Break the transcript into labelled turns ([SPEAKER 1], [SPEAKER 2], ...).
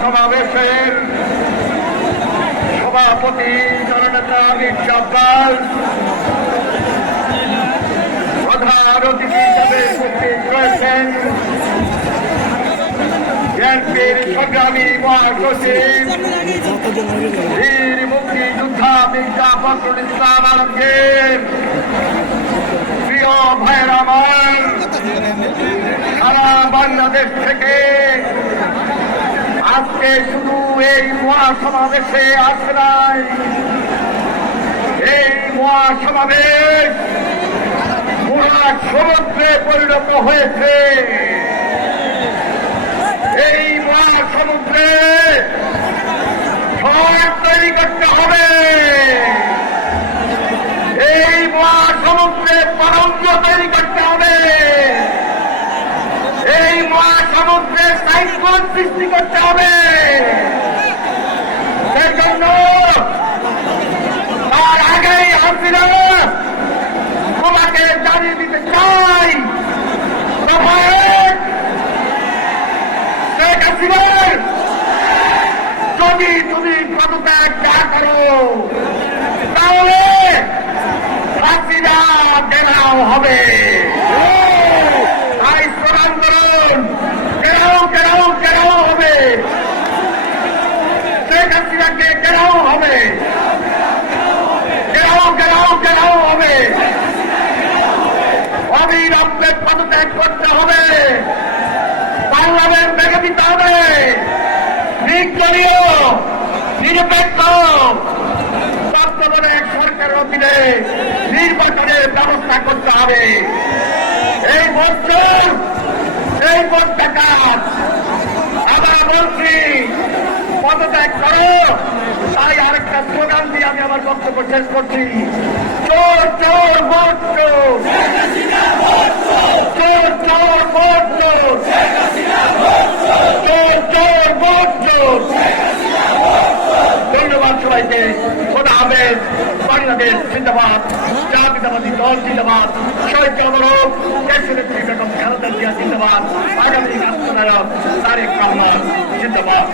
[SPEAKER 1] সমাবেশের সভাপতি জননেতা অমিত সরকার প্রধান অতিথি হিসাবে উপস্থিত রয়েছেন। বিএনপির সংগ্রামী মহাসচিব, বীর মুক্তিযোদ্ধা মির্জা ফখরুল ইসলাম আলমগীর। প্রিয় ভাইয়ের আমার সারা বাংলাদেশ থেকে আজকে শুধু এই মহাসমাবেশে আসে নাই। এই মহাসমাবেশ মহা সমুদ্রে পরিণত হয়েছে। এই মহাসমুদ্রে ঝড় তৈরি করতে হবে এই মহাসমুদ্রে তরঙ্গ তৈরি করতে হবে এই মহাসমুদ্রে সাইক্লোন সৃষ্টি করতে হবে সেই জন্য তার হাসিনা তোমাকে জানিয়ে দিতে চাই! যদি তুমি পদত্যাগ না করো, তাহলে হাসিনা দেনাও হবে। তাই স্লোগান করুন কেনাও কেনাও কেনাও হবে। শেখ হাসিনাকে কেনাও হবে কেনাও কেনাও কেনাও হবে অবিলম্বে পদত্যাগ করতে হবে বাংলাদেশ ভেঙে দিতে হবে নির্দলীয় নিরপেক্ষ। তত্ত্বাবধায়ক সরকারের অধীনে নির্বাচনের ব্যবস্থা করতে হবে। এই বছর এই বছর আবার বলছি, পদত্যাগ করো। তাই আরেকটা স্লোগান দিয়ে আমি আমার বক্তব্য শেষ করছি। চোর চোর চোর চোর ভোট চোর চোর চোর ভোট চোর ধন্যবাদ সবাইকে খোদা হাফেজ। বাংলাদেশ জিন্দাবাদ। জাতীয়তাবাদী দল জিন্দাবাদ। শহীদ জনরোগ দেশনেত্রী বেগম জিন্দাবাদ। আগামী রাষ্ট্রনায়ক জিন্দাবাদ।